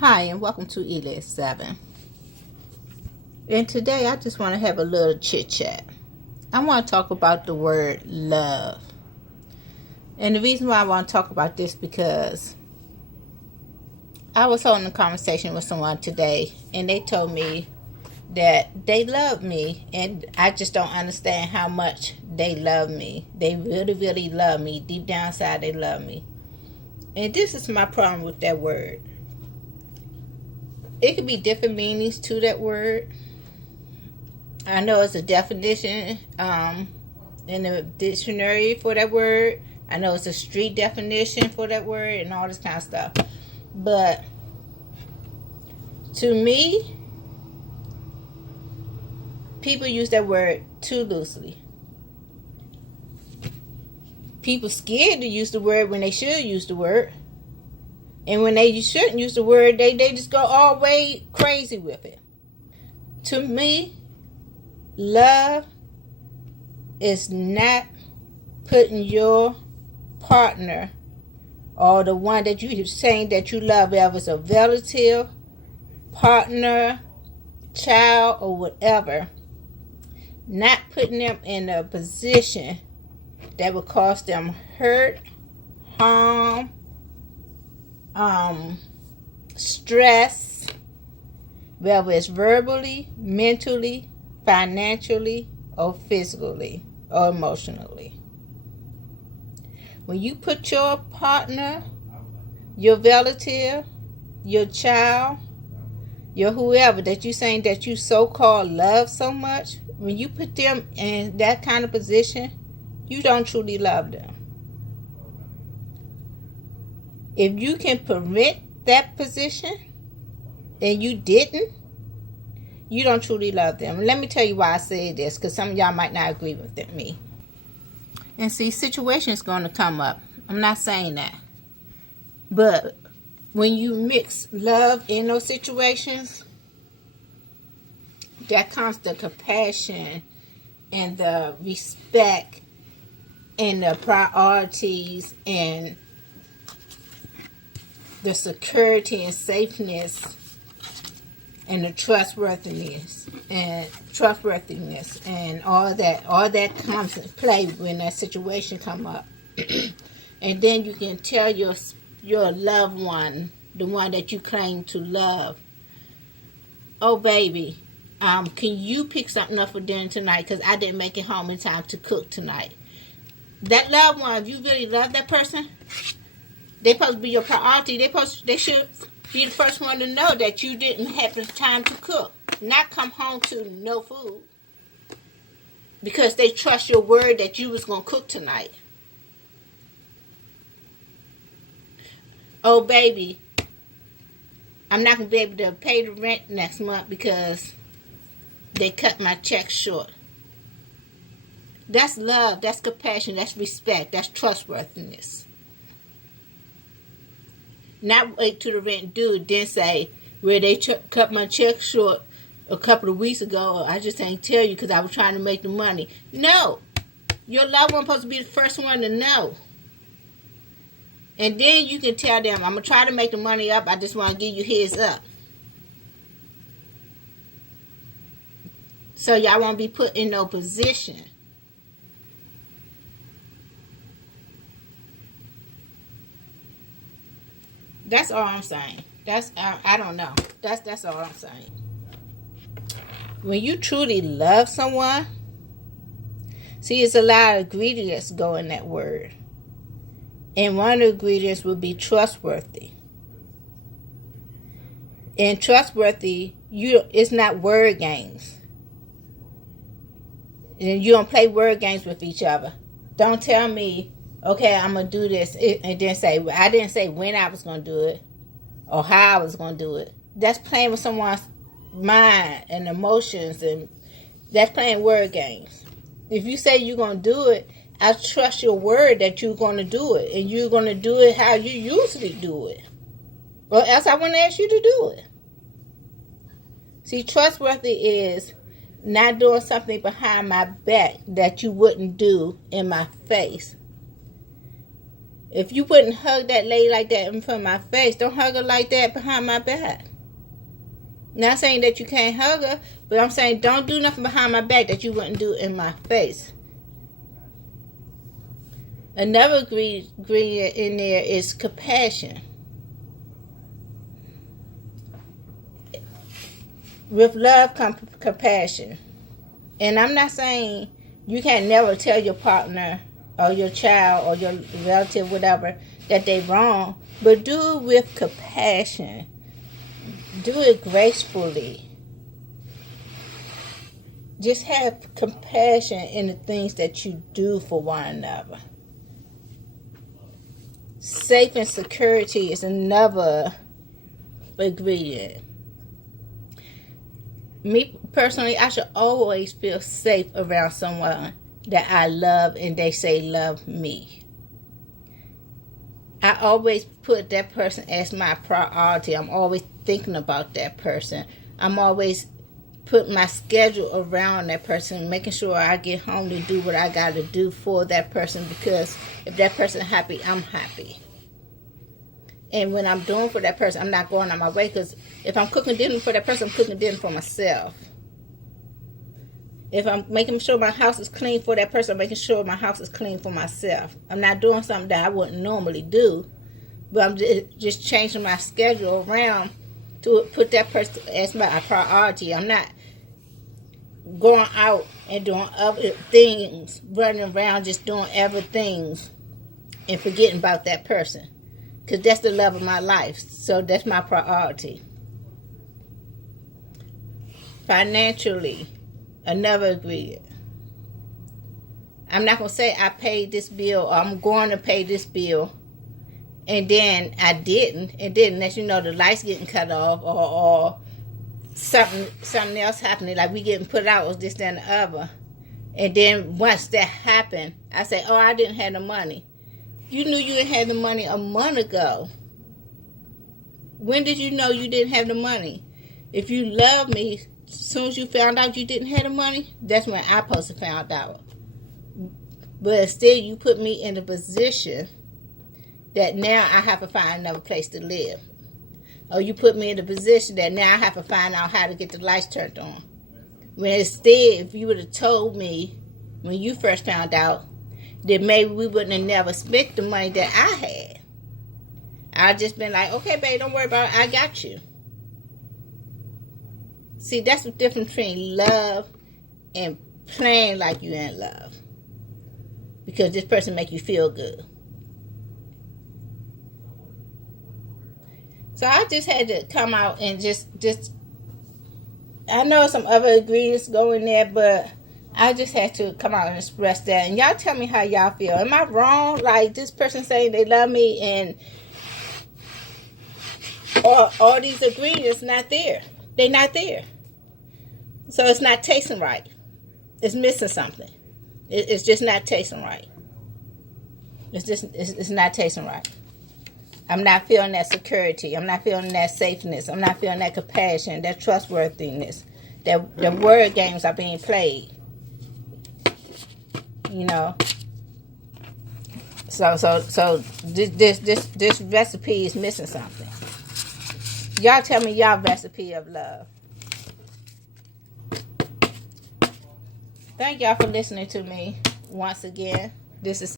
Hi, and welcome to Eliz7. And today I just want to have a little chit chat. I want to talk about the word love. And the reason why I want to talk about this because I was holding a conversation with someone today, and they told me that they love me, and I just don't understand how much they love me. They really, really love me. Deep down inside, they love me. And this is my problem with that word. It could be different meanings to that word. I know it's a definition in the dictionary for that word. I know it's a street definition for that word and all this kind of stuff. But to me, people use that word too loosely. People scared to use the word when they should use the word. And when they shouldn't use the word, they just go all the way crazy with it. To me, love is not putting your partner or the one that you're saying that you love, whether it's a relative, partner, child, or whatever, not putting them in a position that would cause them hurt, harm, stress, whether it's verbally, mentally, financially, or physically, or emotionally. When you put your partner, your relative, your child, your whoever that you saying that you so-called love so much, when you put them in that kind of position, you don't truly love them. If you can prevent that position and you didn't, you don't truly love them. Let me tell you why I say this, because some of y'all might not agree with me. And see, situations going to come up. I'm not saying that. But when you mix love in those situations, that comes the compassion and the respect and the priorities and the security and safeness and the trustworthiness and all that comes into play when that situation come up. And then you can tell your loved one, the one that you claim to love, oh baby, can you pick something up for dinner tonight, because I didn't make it home in time to cook tonight. That loved one, if you really love that person, they supposed to be your priority. They should be the first one to know that you didn't have the time to cook. Not come home to no food. Because they trust your word that you was going to cook tonight. Oh, baby, I'm not going to be able to pay the rent next month because they cut my check short. That's love. That's compassion. That's respect. That's trustworthiness. Not wait till the rent due, then say, well, they cut my check short a couple of weeks ago. I just ain't tell you because I was trying to make the money. No. Your loved one supposed to be the first one to know. And then you can tell them, I'm going to try to make the money up. I just want to give you heads up. So y'all won't be put in no position. That's all I'm saying. I don't know. That's all I'm saying. When you truly love someone, see, it's a lot of ingredients go in that word. And one of the ingredients would be trustworthy. And trustworthy, it's not word games. And you don't play word games with each other. Don't tell me, okay, I'm going to do this, and then say, I didn't say when I was going to do it or how I was going to do it. That's playing with someone's mind and emotions, and that's playing word games. If you say you're going to do it, I trust your word that you're going to do it, and you're going to do it how you usually do it, or else I wouldn't ask you to do it. See, trustworthy is not doing something behind my back that you wouldn't do in my face. If you wouldn't hug that lady like that in front of my face, don't hug her like that behind my back. Not saying that you can't hug her, but I'm saying don't do nothing behind my back that you wouldn't do in my face. Another ingredient in there is compassion. With love comes compassion. And I'm not saying you can't never tell your partner or your child or your relative, whatever, that they wrong, but do it with compassion. Do it gracefully. Just have compassion in the things that you do for one another. Safe and security is another ingredient. Me personally, I should always feel safe around someone that I love and they say love me. I always put that person as my priority. I'm always thinking about that person. I'm always putting my schedule around that person, making sure I get home to do what I got to do for that person, because if that person happy, I'm happy. And when I'm doing for that person, I'm not going on my way, because if I'm cooking dinner for that person, I'm cooking dinner for myself. If I'm making sure my house is clean for that person, I'm making sure my house is clean for myself. I'm not doing something that I wouldn't normally do, but I'm just changing my schedule around to put that person as my priority. I'm not going out and doing other things, running around just doing other things and forgetting about that person, because that's the love of my life. So that's my priority. Financially, another ingredient. I'm not going to say I paid this bill or I'm going to pay this bill and then I didn't, and then let you know the lights getting cut off or something else happening, like we getting put out, or this, that, and the other. And then once that happened, I say, oh, I didn't have the money. You knew you didn't have the money a month ago. When did you know you didn't have the money? If you love me, as soon as you found out you didn't have the money, that's when I supposed to found out. But instead, you put me in a position that now I have to find another place to live. Or you put me in a position that now I have to find out how to get the lights turned on. When instead, if you would have told me when you first found out, then maybe we wouldn't have never spent the money that I had. I'd just been like, okay, babe, don't worry about it. I got you. See, that's the difference between love and playing like you're in love. Because this person make you feel good. So I just had to come out and just I know some other ingredients go in there, but I just had to come out and express that. And y'all tell me how y'all feel. Am I wrong? Like this person saying they love me and all these ingredients not there. They're not there. So it's not tasting right. It's missing something. It's just not tasting right. It's not tasting right. I'm not feeling that security. I'm not feeling that safeness. I'm not feeling that compassion, that trustworthiness. That the word games are being played. You know. So this recipe is missing something. Y'all tell me y'all recipe of love. Thank y'all for listening to me once again. This is